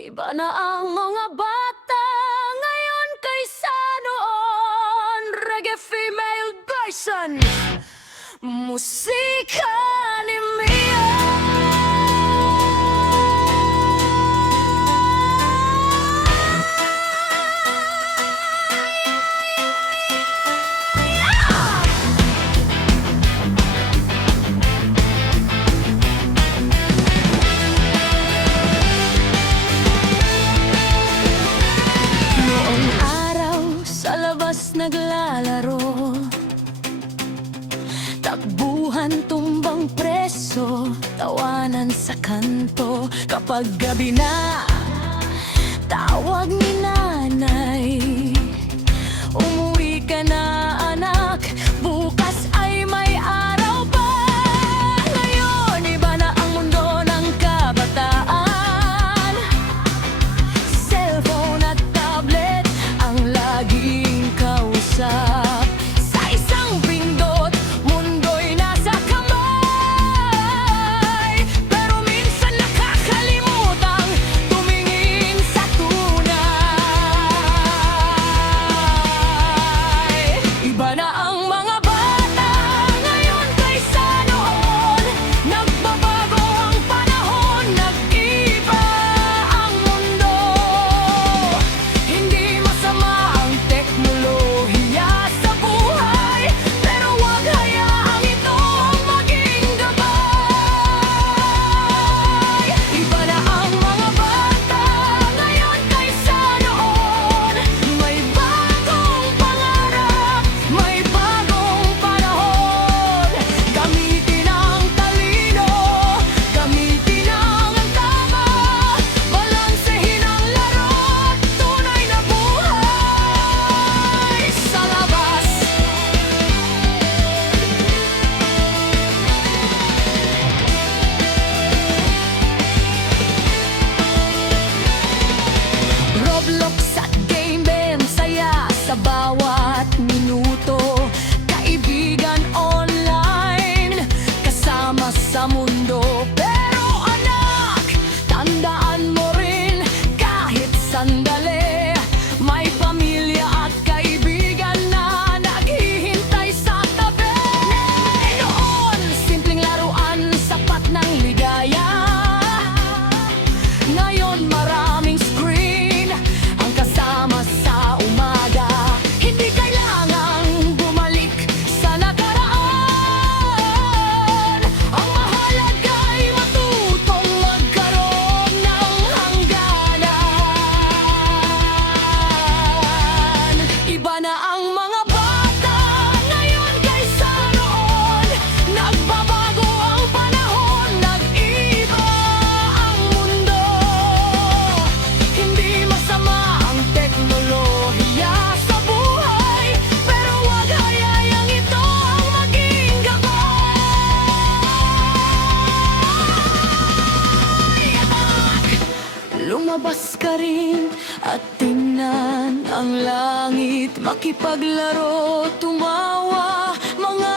Iba na ang mga bata ngayon kaysa noon. Reggae female version, musika ni Mia. Noong araw sa labas naglalaro, takbuhan tumbang preso, tawanan sa kanto. Kapag gabi na, tawag ni nanay, umuwi ka na anak, bukas ay may araw pa. Ngayon iba na ang mundo ng kabataan, cellphone at tablet ang laging kausap. Sa isang pindot, mundo'y nasa kamay, pero minsan nakakalimutang tumingin sa tunay. Iba na ang mga bata ngayon kaysa noon. Nagbabago ang panahon, nag-iba ang mundo. Hindi masama ang teknolohiya sa buhay, pero huwag hayaang ito ang maging gabay. Iba na ang mga bata ngayon kaysa noon. May bagong pangarap, may bagong panahon. Gamitin ang talino, gamitin ang tama, balansehin ang laro at tunay na buhay sa labas. Roblox at game ben, saya sa bawat minuto. Kaibigan online, kasama sa mundo. Pero anak, tandaan mo rin, kahit sandali, may pamilya at kaibigan na naghihintay sa tabi. Noon, simpleng laruan, sapat ng ligaya. Ngayon maraming screen ang kasama sa umaga. Hindi kailangang bumalik sa nakaraan. Ang mahalaga ay matutong magkaroon ng hangganan. Iba na ang mga bata ngayon kaysa noon. Nagbabago ang panahon, nag-iba ang mundo. Hindi masama ang teknolohiya sa buhay, pero huwag hayayang ito ang maging gabay. Lumabas ka rin at tingnan ang langit, makipaglaro, tumawa, mga